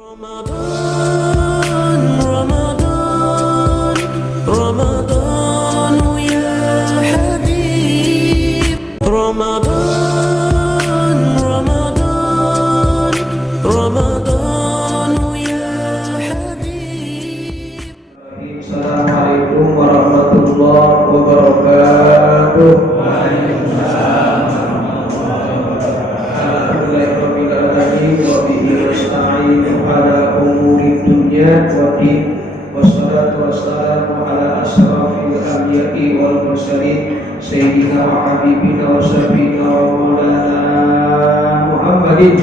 رمضان رمضان رمضان يا حبيب رمضان رمضان رمضان يا حبيب. Assalamualaikum warahmatullahi wabarakatuh. Alhamdulillahirabbil alamin wa bihi nasta'inu ala umuri dunya waddin. Wassalatu wassalamu ala asrafil anbiya'i wal mursalin sayyidina wa habibina wa syafiina wa maulana Muhammadin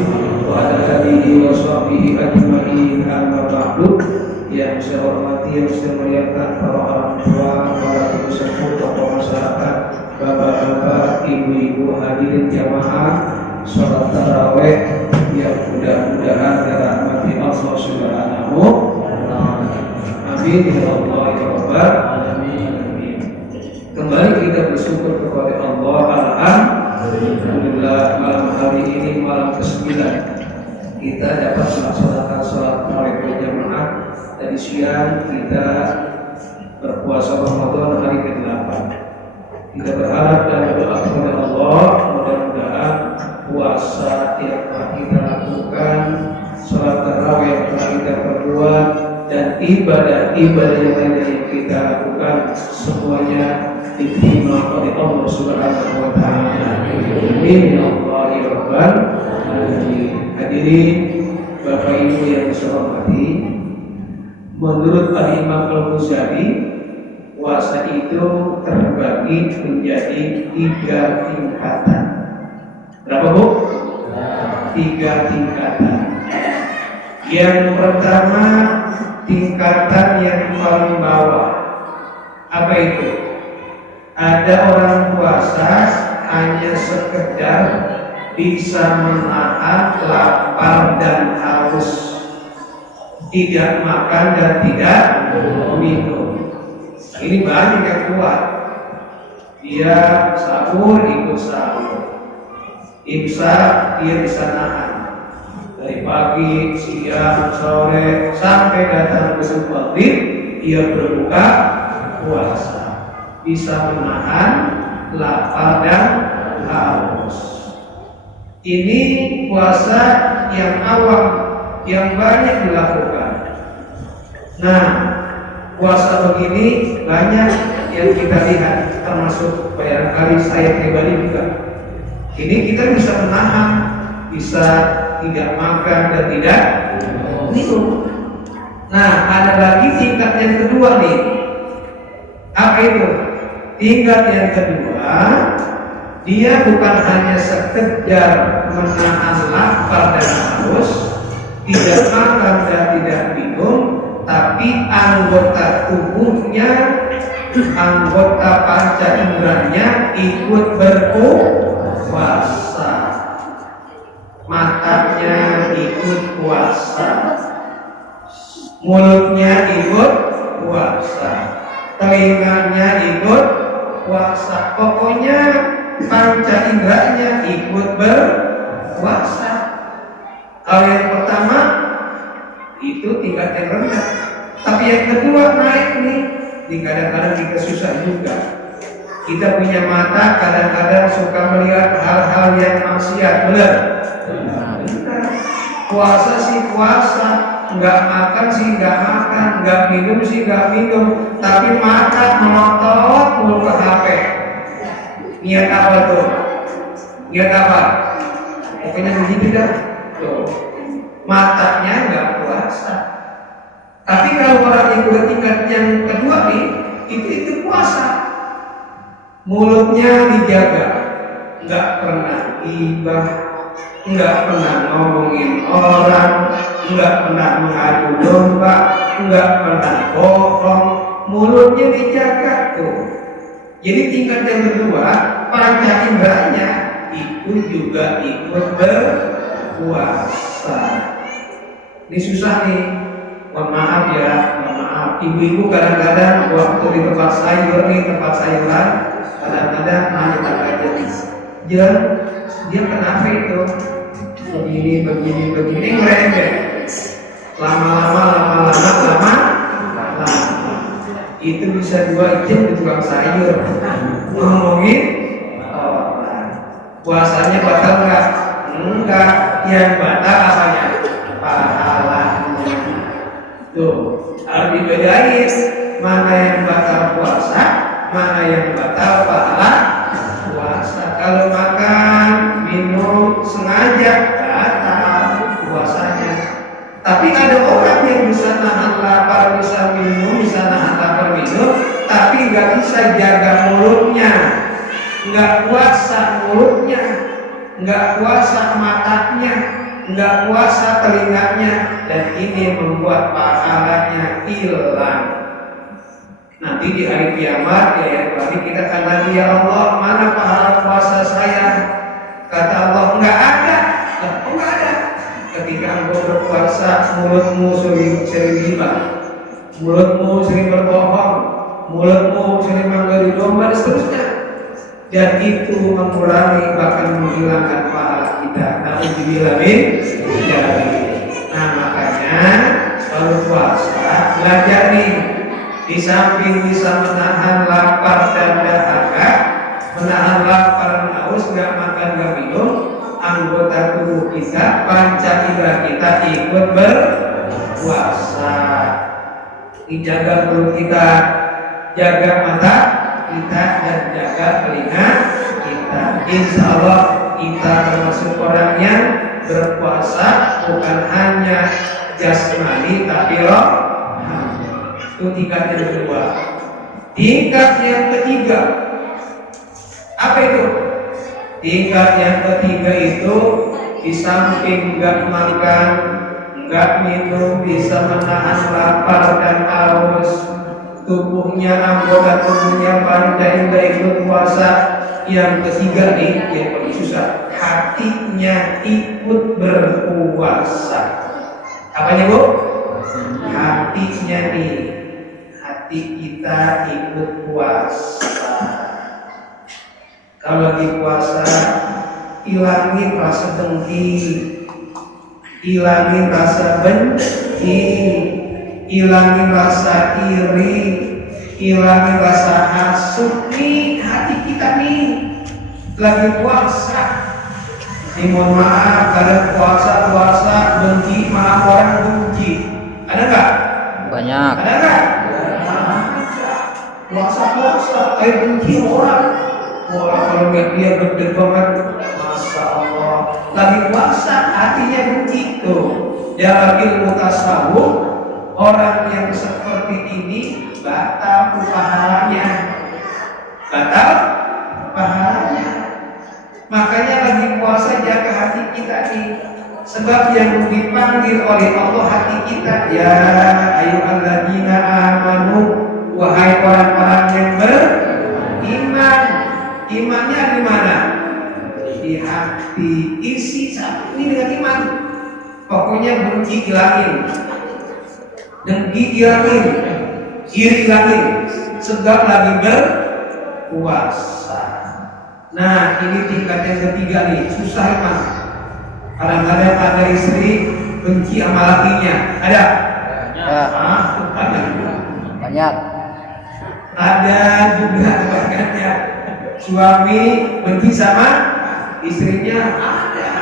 wa ala alihi wa sahbihi ajma'in. Amma ba'du. Yang saya hormati, yang saya muliakan para orang tua, para ibu sepuh, tokoh masyarakat, bapak-bapak, ibu-ibu hadirin jamaah sholat taraweh yang mudah-mudahan dirahmati Allah Subhanahu wa ta'ala. Amin ya Allah ya Rabbal alamin. Kembali kita bersyukur kepada Allah. Alhamdulillah, malam hari ini malam ke-9 kita dapat melaksanakan sholat tarawih berjamaah. Tadi siang kita berpuasa Ramadan hari ke-8. Kita berharap dan berdoa kepada Allah, mudah-mudahan puasa yang telah kita lakukan, sholat tarawih yang telah kita perbuat, dan ibadah-ibadah yang lainnya yang kita lakukan semuanya diterima oleh Allah Subhanahu wa ta'ala. Amin ya Allah ya Rabbal alamin. Hadirin Bapak Ibu yang saya hormati, menurut Al-Imam Al-Ghazali, puasa itu terbagi menjadi 3 tingkatan. Berapa Bu? 3 tingkatan. Yang pertama, tingkatan yang paling bawah. Apa itu? Ada orang puasa hanya sekedar bisa menahan lapar dan haus, tidak makan dan tidak minum. Ini banyak yang kuat. Dia sahur ikut sahur, imsak dia bisa nahan dari pagi, siang, sore sampai datang ke maghrib dia berbuka puasa, bisa menahan lapar dan haus. Ini puasa yang awam, yang banyak dilakukan. Nah, puasa begini banyak yang kita lihat, termasuk barangkali saya pribadi juga. Ini kita bisa menahan, bisa tidak makan dan tidak minum. Nah, ada lagi tingkat yang kedua nih. Apa itu? Tingkat yang kedua, dia bukan hanya sekedar menahan lapar dan haus, tidak makan dan tidak minum, tapi anggota tubuhnya, anggota panca inderanya ikut berpuasa. Matanya ikut puasa, mulutnya ikut puasa, telinganya ikut puasa, pokoknya panca inderanya ikut berpuasa. Kalau yang pertama itu tingkat yang rendah, tapi yang kedua naik nih. Kadang-kadang kita susah juga. Kita punya mata, kadang-kadang suka melihat hal-hal yang maksiat, benar? Puasa sih puasa, nggak makan sih nggak makan, nggak minum sih nggak minum, tapi mata melotot mulu ke HP. Niat apa tuh? Niat apa? Pokoknya begitu dah. Tuh, matanya nggak puasa. Tapi kalau orang yang udah tingkat yang kedua nih, itu puasa. Mulutnya dijaga, nggak pernah gibah, nggak pernah ngomongin orang, nggak pernah mengadu domba, nggak pernah bohong. Mulutnya dijaga tuh. Jadi tingkat yang kedua, panca inderanya itu juga ikut berpuasa. Ini susah nih. Mohon maaf ya, mohon maaf. Ibu-ibu kadang-kadang waktu di tempat sayur nih, tempat sayuran, kadang-kadang nanya aja, dia kenapa itu? Begini, ngerembet. lama-lama itu bisa 2 jam di tukang sayur ngomongin puasanya batal enggak? Enggak, yang batal apanya? Pahalanya. Tuh, harus dibedain mana yang batal puasa, mana yang batal pahala puasa. Kalau makan, minum sengaja batal puasanya. Tapi ada orang yang bisa nahan lapar, bisa minum, bisa nahan lapar minum, tapi nggak bisa jaga mulutnya, nggak puasa mulutnya, nggak puasa matanya, nggak puasa telinganya, dan ini membuat pahalanya hilang. Nanti di hari kiamat ya berarti kita akan lagi, ya Allah, mana pahala puasa saya? Kata Allah, enggak ada. Oh, enggak ada. Ketika engkau berpuasa, mulutmu sering gibah, mulutmu sering berbohong, mulutmu sering menggari domba, dan seterusnya. Dan itu mengurangi bahkan menghilangkan pahala kita. Nauzubillah min dzalik. Nah, makanya kalau puasa belajar nih, di samping bisa menahan lapar dan dahaga, menahan lapar dan haus, nggak makan nggak minum, anggota tubuh kita, panca indera kita ikut berpuasa. Dijaga perut kita, jaga mata kita, dan jaga telinga kita. Insya Allah kita termasuk orang yang berpuasa bukan hanya jasmani tapi rohani. Itu tingkat yang kedua. Tingkat yang ketiga, apa itu? Tingkat yang ketiga itu di samping nggak makan, nggak minum, bisa menahan lapar dan haus, tubuhnya, anggota tubuhnya pandai ikut puasa. Yang ketiga nih, yang paling susah, hatinya ikut berpuasa. Apanya Bu? Hatinya nih, hati kita ikut puasa. Kalau lagi puasa, hilangin rasa dengki, hilangin rasa benci, hilangin rasa iri, hilangin rasa hasut. Nih hati kita nih lagi puasa. Mohon maaf, kalau puasa benci, maaf orang benci. Ada nggak? Banyak. Ada nggak? Puasa, ayo benci orang. Wah, kalau nggak dia gede banget, masya Allah. Lagi puasa, hatinya benci tuh. Dalam ilmu tasawuf, orang yang seperti ini batal pahalanya. Batal pahalanya. Makanya lagi puasa jaga hati kita nih. Sebab yang dipanggil oleh Allah hati kita, ya ayyuhalladzina amanu, wahai orang-orang yang beriman. Imannya di mana? Di hati. Isi satu ini dengan iman. Pokoknya benci hilangin, dengki hilangin, iri hilangin. Sebab lagi berpuasa. Nah, ini tingkat yang ketiga nih, susah emang. Kadang-kadang ada istri benci sama lakinya. Ada? Banyak. Ada juga bahkannya suami benci sama istrinya. Ada.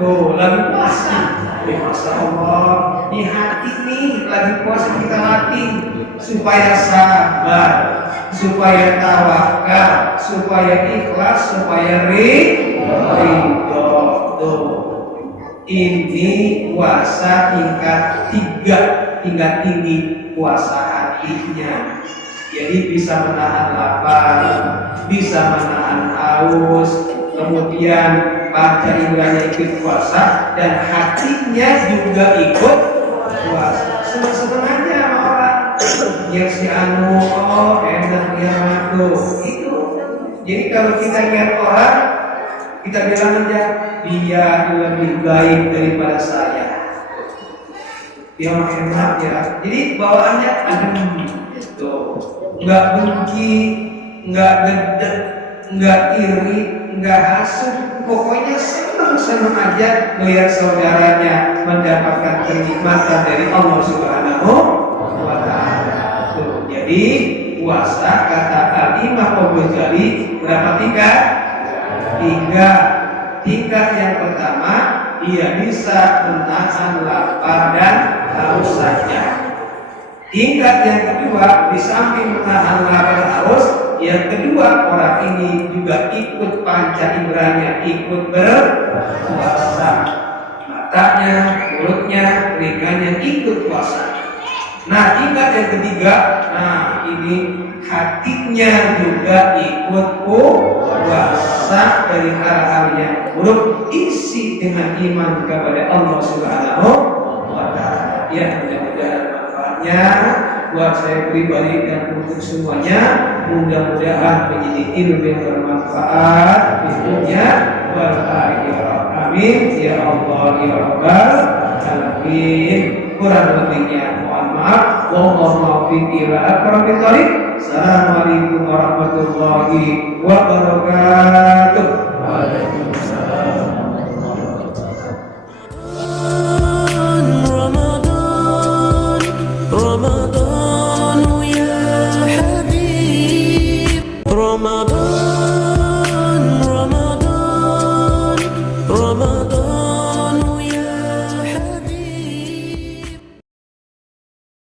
Tuh, lagi puasa. Masya Allah, di hati nih lagi puasa kita latih supaya sabar, supaya tawakal, supaya ikhlas, supaya ridho. Tuh, ini puasa tingkat 3, tingkat tinggi puasa hatinya. Jadi bisa menahan lapar, bisa menahan haus, kemudian panca inderanya ikut puasa, dan hatinya juga ikut puasa. Senang-senang aja sama orang yang si anu, oh enak dia tuh itu. Jadi kalau kita lihat orang, kita bilang aja dia lebih baik daripada saya, dia mah enak ya. Jadi bawaannya adem gitu, nggak benci, nggak gedek, nggak iri, nggak hasut, pokoknya senang-senang aja melihat saudaranya mendapatkan kenikmatan dari Allah Subhanahu wa Ta'ala. Jadi puasa kata Al-Imam Al-Ghazali berapa tingkat? 3. Tingkat yang pertama, ia bisa menahan lapar dan haus saja. Tingkat yang kedua, di samping menahan lapar dan haus, yang kedua orang ini juga ikut panca inderanya, ikut berpuasa. Matanya, mulutnya, telinganya ikut puasa. Nah, tingkat yang ketiga, nah ini hatinya juga ikut puasa dari hal-hal yang buruk, isi dengan iman kepada Allah Subhanahu wa Ta'ala. Ya, mudah-mudahan manfaatnya buat saya pribadi dan untuk semuanya, mudah-mudahan menjadi ilmu yang bermanfaat di dunia wal akhirah. Amin ya Allah ya Rabbal alamin. Kurang lebihnya mohon maaf. Wallahu muwaffiq ila aqrabit thoriq. Assalamualaikum warahmatullahi wabarakatuh.